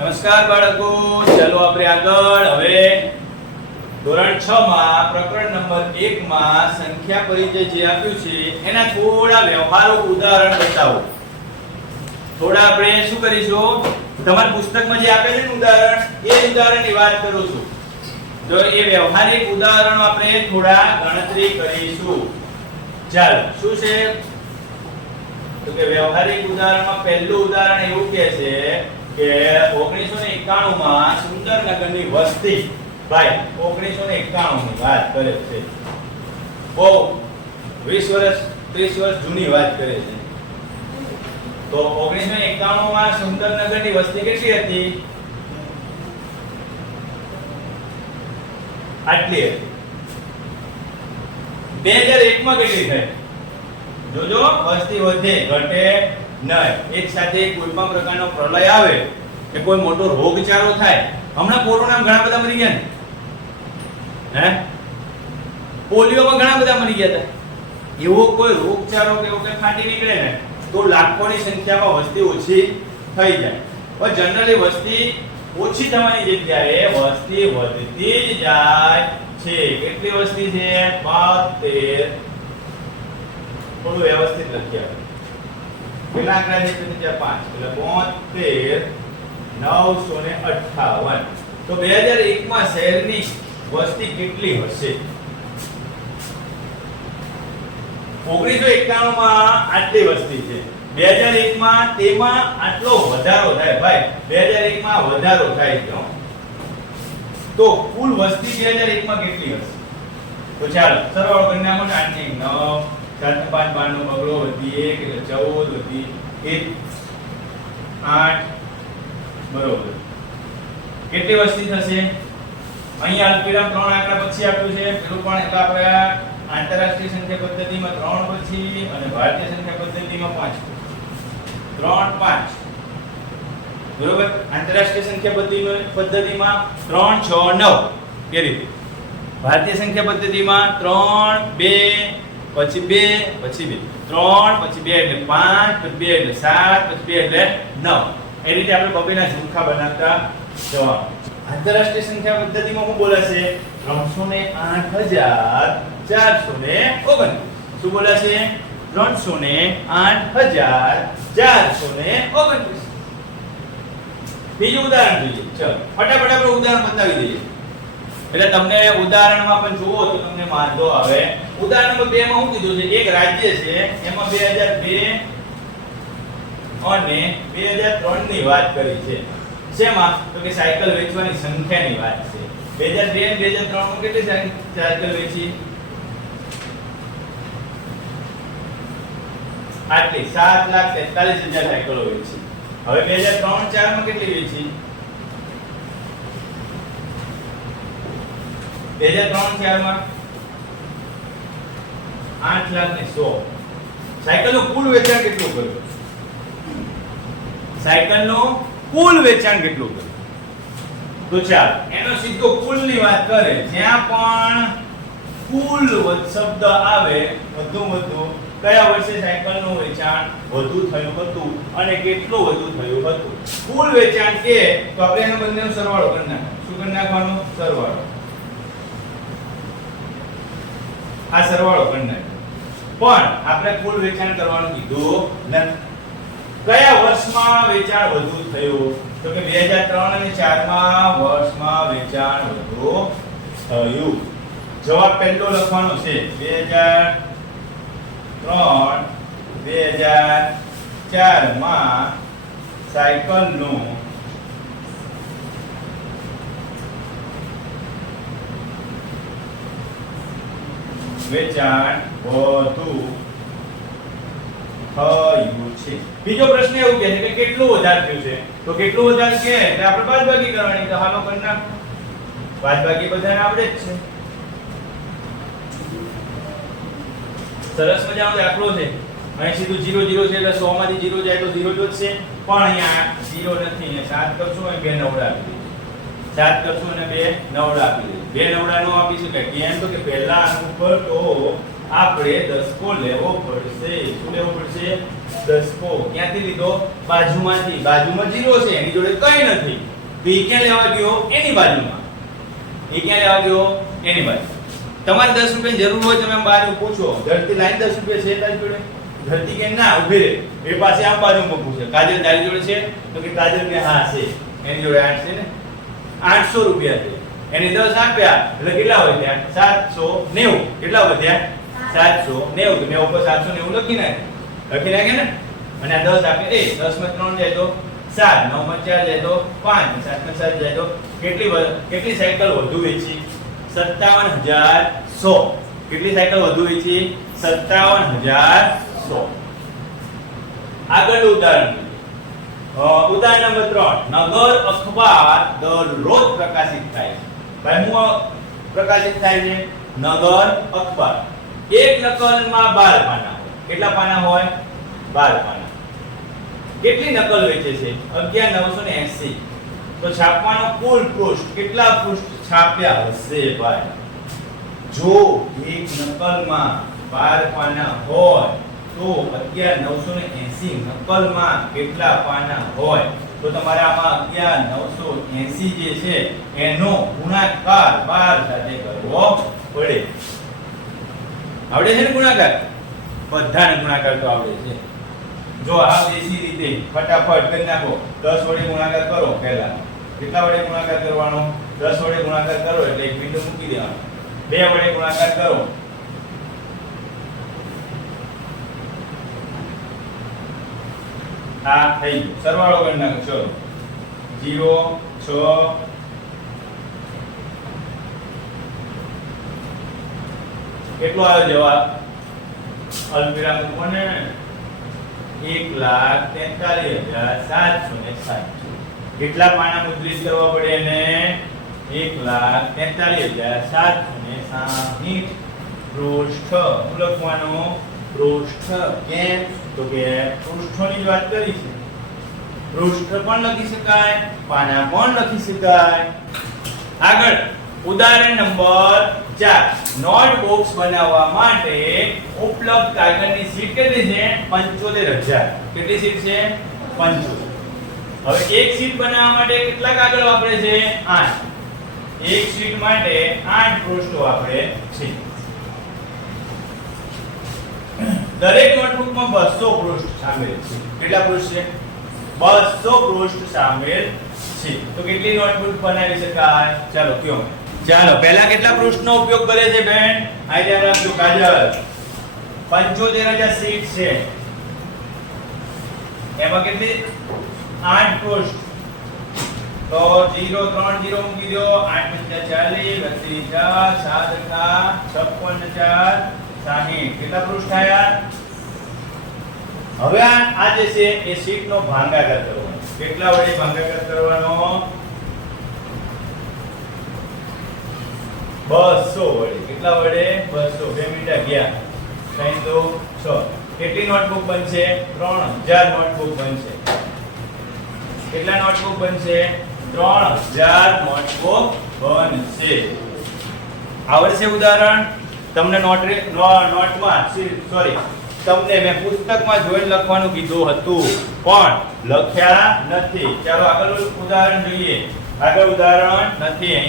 નમસ્કાર બાળકો, ચાલો આપણે આગળ હવે ધોરણ 6 માં પ્રકરણ નંબર 1 માં સંખ્યા પરિચય જે આપ્યું છે એના થોડા વ્યવહારુ ઉદાહરણ બતાવો. થોડા આપણે શું કરીશું, તમારા પુસ્તકમાં જે આપેલું છે ઉદાહરણ, એ ઉદાહરણની વાત કરું છું. તો એ વ્યવહારિક ઉદાહરણો આપણે થોડા ગણતરી કરીશું. ચાલો, શું છે તો કે વ્યવહારિક ઉદાહરણમાં પહેલું ઉદાહરણ એવું કહે છે કે 1991 માં સુંદરનગરની વસ્તી, ભાઈ 1991 ની વાત કરે છે, બહુ 20 વર્ષ 30 વર્ષ જૂની વાત કરે છે. તો 1991 માં સુંદરનગરની વસ્તી કેટલી હતી? આટલી હતી. 2001 માં કેટલી થઈ? જોજો, વસ્તી વધે ઘટે નહીં. એક સાથે કોઈ પણ પ્રકારનો પ્રલય આવે કે કોઈ મોટો રોગચાળો થાય, હમણાં કોરોનામાં ઘણા બધા મરી ગયા ને, પોલિયોમાં ઘણા બધા મરી ગયા હતા. એવો કોઈ રોગચાળો કે એવો કે ફાટી નીકળે ને તો લાખોની સંખ્યામાં વસ્તી ઓછી થઈ જાય. પણ જનરલી વસ્તી ઓછી થવાની જગ્યાએ વસ્તી વધતી જ જાય છે. કેટલી વસ્તી છે? 72. થોડું વ્યવસ્થિત લખી આપો. પેલા આંકડા છે તો 5 એટલે 72,958. તો 2001 માં શહેરની વસ્તી કેટલી હશે? 1991 માં આટલી વસ્તી છે, 2001 માં તેમાં આટલો વધારો થાય. ભાઈ 2001 માં વધારો થાય તો કુલ વસ્તી 2001 માં કેટલી હશે? તો ચાલો સરવાળો કરી નાખો ને. 8 ને 9 7 5 12 નો બગડો વધી 1 એટલે 14 વધી 1 8 બરોબર. કેટલી વસ્તી થશે? અહીંયા અલ્પવિરામ 3 આંકડા પછી આપ્યું છે. પેલું પણ એટલે આપણે આંતરરાષ્ટ્રીય સંખ્યા પદ્ધતિમાં 3 પછી અને ભારતીય સંખ્યા પદ્ધતિમાં 5 3 5 બરોબર. આંતરરાષ્ટ્રીય સંખ્યા પદ્ધતિમાં 3 6 9 એ રીતે. ભારતીય સંખ્યા પદ્ધતિમાં 3 2 પછી 2 પછી 2 3 પછી 2 એટલે 5 પછી 2 એટલે 7 પછી 2 એટલે 9. એ રીતે આપણે બબેના ઝુમખા બનાવતા જવાનું. આંતરરાષ્ટ્રીય સંખ્યા પદ્ધતિમાં શું બોલાશે? 308,429. શું બોલાશે? 308,429. બીજું ઉદાહરણ જોઈએ. ચલો ફટાફટ આપણે ઉદાહરણ બતાવી દઈએ એટલે તમને ઉદાહરણમાં પણ જુઓ તો તમને વાંધો આવે. ઉદાહરણ નંબર 2 માં શું કીધું છે? એક રાજ્ય છે, એમાં 2002 અને 2003 ની વાત કરી છે. શેમાં? તો કે સાયકલ વેચવાની સંખ્યાની વાત છે. 2002 અને 2003 માં કેટલી સાયકલ વેચી? આટલી 7,43,000 સાયકલો વેચી. હવે 2003-4 માં કેટલી વેચી? 2003-4 માં 8,100,000. સાયકલનું કુલ વેચાણ કેટલું કર્યું? સાયકલનું કુલ વેચાણ કેટલું કર્યું? તો ચાલો એનો સીધો કુલની વાત કરે. જ્યાં પણ કુલ શબ્દ આવે વધુ કયા વર્ષે સાયકલનું વેચાણ વધુ થયું હતું અને કેટલું વધુ થયું હતું? કુલ વેચાણ કે તો આપણે એનો બંનેનો સરવાળો કરી નાખવાનો. શું કરી નાખવાનો? સરવાળો. આ સરવાળો કરી નાખવાનો. પણ આપણે કુલ વેચાણ કરવાનું કીધું નથી. કયા વર્ષમાં વેચાણ વધુ થયું? તો કે 2003 અને 4 માં વર્ષમાં વેચાણ વધુ થયું. જવાબ પહેલો લખવાનો છે. 2003-2004 માં સાયકલનું વેચાણ વધુ થયું છે. બીજો પ્રશ્ન એવું કહે છે કે કેટલું વધારે થયું છે? તો કેટલું વધારે છે એટલે આપણે બાદબાકી કરવાની. તો હાલો કરી નાખ. બાદબાકી બધાને આવડે જ છે. સરસ મજાનો દાખલો છે. અહીં સીધું 0 0 છે એટલે 100 માંથી 0 જાય તો 0 જ છે. પણ અહીંયા 0 નથી ને 7 કરશું અને 2 નવડા આપી દઈએ. 7 કરશું અને 2 નવડા આપી દઈએ. 2 નવડા નો આપી શકાય. કેમ? તો કે પહેલા આના ઉપર તો આપણે દસકો લેવો પડશે. શું લેવો પડશે? દસકો ક્યાંથી લીધો? બાજુમાંથી. બાજુમાં 0 છે, એની જોડે કંઈ નથી. તો એ ક્યાં લેવા ગયો? એની બાજુમાં. એ ક્યાં લેવા ગયો? એની બાજુ. તમારે 10 રૂપિયાની જરૂર હોય તમે આમ બાજુ પૂછો, ધરતી લાઈન 10 રૂપિયા છે તારી જોડે? ધરતી કે ના, ઊભી રહે. એ પાસે આમ બાજુ મૂકવું છે. કાજલ તારી જોડે છે? તો કે કાજલ કે હા છે. એની જોડે 8 છે ને? 800 રૂપિયા છે. એને 10 આપ્યા એટલે કેટલા વધ્યા? 790. કેટલા વધ્યા? 790. તો 90 પર 790 લખી નાખે ને. અને આ 10 આપે એ 10 માં 3 જાય તો 7, 9 માં 4 જાય તો 5, 7 માં 7 જાય તો કેટલી સાયકલ વધુ વેચી? 57100. કેટલી સાયકલ વધુ વેચી? 57100. આગળનું ઉદાહરણ. ઉદાહરણ નંબર 3. નગર અખબાર દરરોજ પ્રકાશિત થાય છે. ભાઈ હું પ્રકાશિત થાય છે નગર અખબાર. એક નકલમાં 12 પાના હોય. કેટલા પાના હોય? 12 પાના. કેટલી નકલ વેચે છે? 11980. તો છાપવાનો કુલ પૃષ્ઠ, કેટલા પૃષ્ઠ છાપ્યા હશે ભાઈ? જો એક નકલમાં 12 પાના હોય તો 11980 નકલમાં કેટલા પાના હોય? તો તમારે આમાં 11980 જે છે એનો ગુણાકાર 12 સાથે કરવો પડે. આવડે છે ને ગુણાકાર? બધાને ગુણાકાર તો આવડે છે. જો આ દેશી રીતે ફટાફટ કરી નાખો. 10 વડે ગુણાકાર કરો પહેલા. કેટલા વડે ગુણાકાર કરવાનો? 10 વડે ગુણાકાર કરો એટલે એક બિંદુ મૂકી દેવાનો. 2 વડે ગુણાકાર કરો. આ થઈ ગયો. સરવાળો કરી નાખો. ચલો 0 6 કેટલો આવે જવાબ? અલ્પવિરામ મૂકો ને. 1,43,760. કેટલા પાના મુદ્રિત કરવા પડે એને? 1,43,760 પૃષ્ઠ. શું લખવાનું? પૃષ્ઠ. કેમ? તો કે પૃષ્ઠોની જ વાત કરી છે. પૃષ્ઠ પણ લખી શકાય, પાના પણ લખી શકાય. આગળ ઉદાહરણ નંબર 4. નોટબુક્સ બનાવવા માટે ઉપલબ્ધ કાગળની શીટ કેટલી છે? 75000. કેટલી શીટ છે? 75. હવે એક શીટ બનાવવા માટે કેટલા કાગળ વાપરે છે? 8. એક શીટ માટે 8 પૃષ્ઠો વાપરે છે. દરેક નોટબુકમાં 200 પૃષ્ઠ શામેલ છે. કેટલા પૃષ્ઠ છે? 200 પૃષ્ઠ શામેલ છે. તો કેટલી નોટબુક બનાવી શકાય? ચાલો કયો. ચાલો પહેલા કેટલા પૃષ્ઠનો ઉપયોગ કરે છે બેન? આ ધ્યાન રાખજો કાજલ. 75000 શીટ છે. એમાં કેટલી? 8 પૃષ્ઠ. તો 0 3 0 મૂકી દો. 8 × 40 + 4 7 × 56 4 60. કેટલા પૃષ્ઠ આયા? હવે આ જે છે એ શીટનો ભાગાકાર કરવાનો. કેટલા વડે ભાગાકાર કરવાનો? 200 વડે. કેટલા વડે? 200. 2 મિનિટ ગયા. 3 2 6. કેટલી નોટબુક બનશે? 3000 નોટબુક બનશે. કેટલા નોટબુક બનશે? 3000 નોટબુક બનશે. આવડશે ઉદાહરણ? તમને નોટમાં સોરી તમને મેં પુસ્તકમાં જોઈને લખવાનું કીધું હતું પણ લખ્યા નથી. ચાલો આગળ ઉદાહરણ જોઈએ. આગળ ઉદાહરણ નથી.